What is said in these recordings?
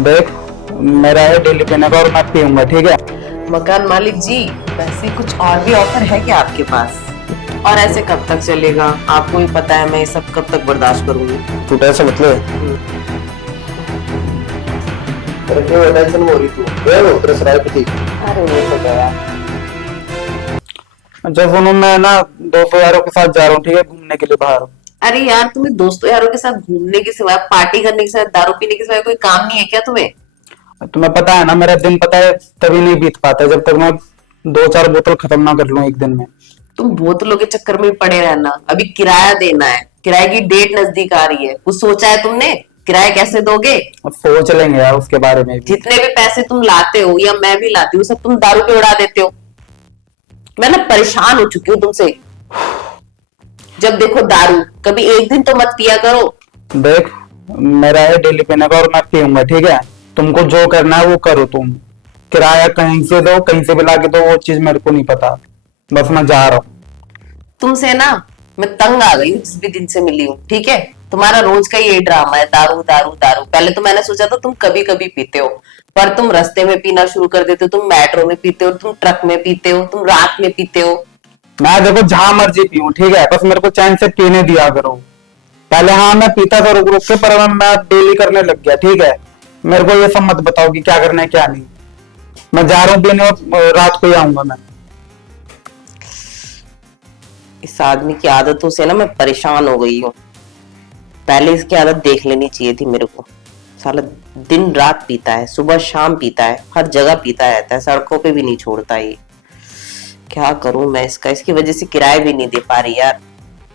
देख, मेरा है डेली पीने का और मैं पीऊंगा, ठीक है। मकान मालिक जी, वैसे कुछ और भी ऑफर है क्या आपके पास? और ऐसे कब तक चलेगा? आपको ही पता है मैं ये सब कब तक बर्दाश्त करूंगी। तू टेंशन मत ले। तेरे क्यों टेंशन हो रही तू? गए हो तेरे सराय पति? अरे वो तो गया। जब उन्होंने ना दोस्तों यारों के साथ जा रहा हूँ, ठीक है, घूमने के लिए बाहर। अरे यार, तुम्हें दोस्तों यारों के साथ घूमने के सिवाय, पार्टी करने के सिवाय, दारू पीने के सिवाय कोई काम नहीं है क्या तुम्हें? तुम्हें पता है ना, मेरा दिन पता है तभी नहीं बीत पाता जब तक मैं 2-4 बोतल खत्म ना कर लूं एक दिन में। तुम बोतलों के चक्कर में पड़े रहना। अभी किराया देना है, किराए की डेट नजदीक आ रही है। कुछ सोचा है तुमने? किराया कैसे दोगे? अब सोच लेंगे यार उसके बारे में भी। जितने भी पैसे तुम लाते हो या मैं भी लाती हूँ, सब तुम दारू पे उड़ा देते हो। मैं ना परेशान हो चुकी हूँ तुमसे। जब देखो दारू, कभी एक दिन तो मत पिया करो। देख, मेरा है डेली पीने का और मैं पीऊंगा, ठीक है। तुमको जो करना है वो करो तुम। किराया कहीं से दो, कहीं से भी ला के दो, वो चीज मेरे को नहीं पता। बस मैं जा रहा हूँ। तुमसे ना मैं तंग आ गई हूँ जिस भी दिन से मिली हूँ, ठीक है। तुम्हारा रोज का ये ड्रामा है, दारू दारू दारू। पहले तो मैंने सोचा था तुम कभी कभी पीते हो, पर तुम रास्ते में पीना शुरू कर देते हो। तुम मेट्रो में पीते हो, तुम ट्रक में पीते हो, तुम रात में पीते हो। मैं देखो जहां मर्जी पीऊं, ठीक है, बस मेरे को चैन से पीने दिया करो। पहले हाँ मैं पीता था रुक रुक के, पर अब मैं डेली करने लग गया, ठीक है। मेरे को ये सब मत बताओ कि क्या करना है क्या नहीं। मैं जा रहा हूँ पीने और रात को ही आऊंगा मैं। इस आदमी की आदतों से ना मैं परेशान हो गई हूँ। पहले इसकी आदत देख लेनी चाहिए थी मेरे को। साला दिन रात पीता है, सुबह शाम पीता है, हर जगह पीता रहता है, सड़कों पे भी नहीं छोड़ता ये। क्या करूं मैं इसका? इसकी वजह से किराया भी नहीं दे पा रही यार।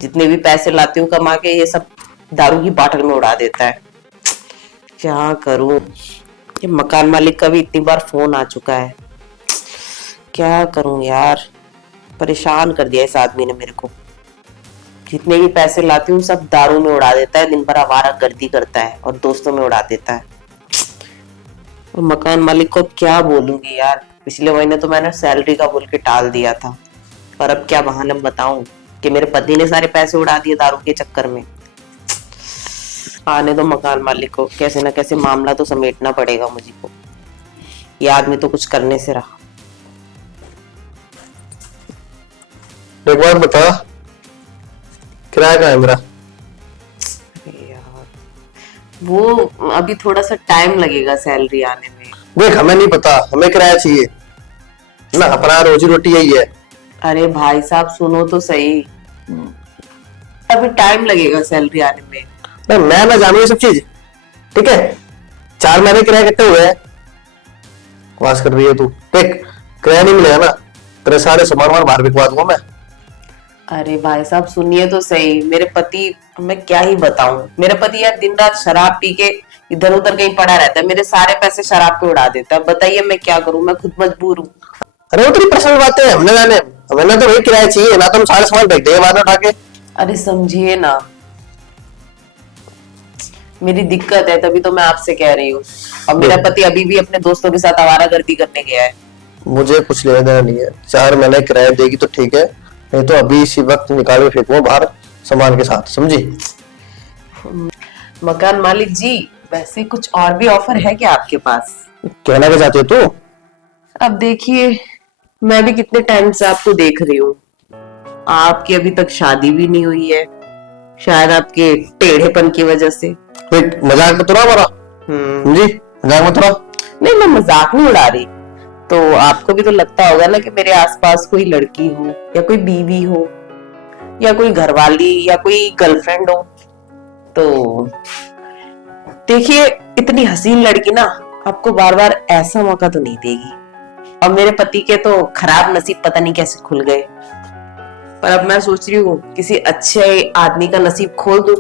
जितने भी पैसे लाती हूँ कमा के, ये सब दारू की बाटल में उड़ा देता है। क्या करूं? ये मकान मालिक का भी इतनी बार फोन आ चुका है। क्या करूं यार? परेशान कर दिया इस आदमी ने मेरे को। जितने भी पैसे लाती हूँ सब दारू में उड़ा देता है, दिन भर आवारागर्दी करता है और दोस्तों में उड़ा देता है। और मकान मालिक को क्या बोलूंगी यार? पिछले महीने तो मैंने सैलरी का बोल के टाल दिया था, पर अब क्या बहाना बताऊं कि मेरे पति ने सारे पैसे उड़ा दिए दारू के चक्कर में। आने दो मकान मालिक को, कैसे ना कैसे मामला तो समेटना पड़ेगा मुझे को। ये आदमी तो कुछ करने से रहा। एक बार बता, किराया कहाँ है मेरा? यार वो अभी थोड़ा सा टाइम लगेगा सैलरी आने में। देख, हमें नहीं पता, हमें किराया चाहिए ना, अपना रोजी रोटी यही है। अरे भाई साहब सुनो तो सही, अभी टाइम लगेगा सैलरी आने में। नहीं, मैं ना जानू ये सब चीज, ठीक है। 4 महीने किराया कितने हुए हैं? वास कर रही है तू। देख, किराया नहीं मिलेगा ना, तेरे सारे सामान बाहर बिकवा दूंगा मैं। अरे भाई साहब सुनिए तो सही, मेरे पति, मैं क्या ही बताऊं। मेरे पति यार दिन रात शराब पी के इधर उधर कहीं पड़ा रहता है, मेरे सारे पैसे शराब पे उड़ा देता है। बताइए मैं क्या करूं? मैं खुद मजबूर हूँ। अरे वो तेरी पर्सनल बातें हैं, हमने जाने। हमें ना तो वही किराया चाहिए ना, तुम सारे सामान फेंक देंगे बाद में उठा के। अरे समझिए ना, मेरी दिक्कत है, तभी तो मैं आपसे कह रही हूँ। और मेरा पति अभी भी अपने दोस्तों के साथ आवारागर्दी करने गया है। मुझे कुछ लेना देना नहीं है। 4 महीने किराया देगी तो ठीक है, नहीं तो अभी इसी वक्त निकाल के फेंकूंगा बाहर सामान के साथ, समझी? मकान मालिक जी, वैसे कुछ और भी ऑफर है क्या आपके पास? कहना क्या चाहते हो तू? अब देखिए, मैं भी कितने टाइम से आपको देख रही हूँ। आपकी अभी तक शादी भी नहीं हुई है, शायद आपके टेढ़ेपन की वजह से। वेट, मजाक मत उड़ा हमारा, समझी? मजाक मत उड़ा। नहीं, मैं मजाक नहीं उड़ा रही। तो आपको भी तो लगता होगा ना कि मेरे आसपास कोई लड़की हो या कोई बीवी हो या कोई घरवाली या कोई गर्लफ्रेंड हो। तो देखिए, इतनी हसीन लड़की ना आपको बार बार ऐसा मौका तो नहीं देगी। और मेरे पति के तो खराब नसीब पता नहीं कैसे खुल गए, पर अब मैं सोच रही हूँ किसी अच्छे आदमी का नसीब खोल दूं।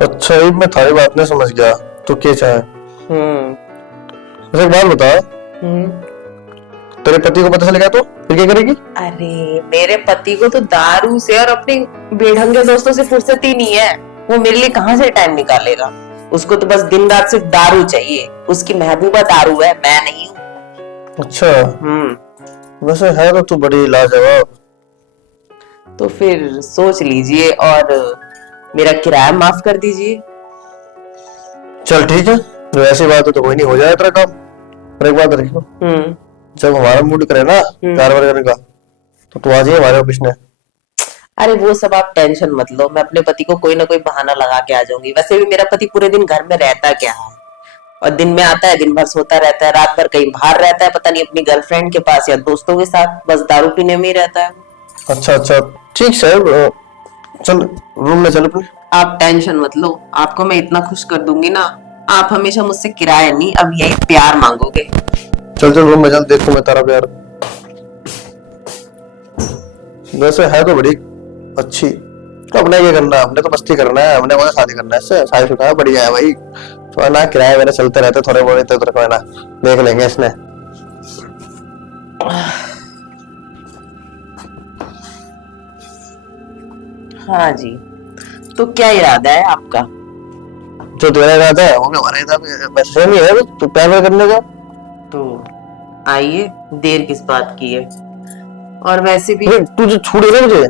अच्छा, ये मैं थारी बात नहीं समझ गया, तो क्या चाहे? एक बात बता, तेरे पति को पता चल गया तो फिर क्या करेगी? अरे मेरे पति को तो दारू से और अपने बेढंगे दोस्तों से फुर्सत ही नहीं है। वो मेरे लिए कहाँ से टाइम निकालेगा? उसको तो बस दिन रात सिर्फ दारू चाहिए। उसकी महबूबा दारू है, मैं नहीं हूँ। अच्छा, वैसे है तो तू बड़ी लाजवाब। तो फिर सोच लीजिए और मेरा किराया माफ कर दीजिए। चल ठीक है, तो ऐसी बात तो कोई नहीं, हो जाएगा तेरा काम। पर एक बात रखियो, जब हमारा मूड करे ना कारवार करने का, तो तू आ जाइए हमारे ऑफिस में। अरे वो सब आप टेंशन मत लो, मैं अपने पति को कोई ना कोई बहाना लगा के आ जाऊंगी। वैसे भी मेरा पति पूरे दिन घर में रहता क्या है, और दिन में आता है, दिन भर सोता रहता है, रात भर कहीं बाहर रहता है, पता नहीं अपनी गर्लफ्रेंड के पास या दोस्तों के साथ, बस दारू पीने में ही रहता है। अच्छा अच्छा, ठीक है, चल रूम में चल अपने। आप टेंशन मत लो, आपको मैं इतना खुश कर दूंगी ना, आप हमेशा मुझसे किराया नहीं, अब यही प्यार मांगोगे। चल चल रूम में चल, देखो मैं तारा प्यार। वैसे है तो बड़ी अच्छी, तो अपने ये करना है, हमने तो मस्ती करना है, हमने वहाँ शादी करना है, इससे शादी शुदा बढ़िया है भाई। तो ना किराया मेरे चलते रहते थोड़े बहुत, तो ना देख लेंगे इसने। हाँ जी, तो क्या इरादा है आपका? जो तेरा इरादा है वो भी हमारा इरादा वैसे नहीं है, तो प्यार करने का। तो आइए, देर किस बात की है, और वैसे भी तू जो छूड़े ना मुझे,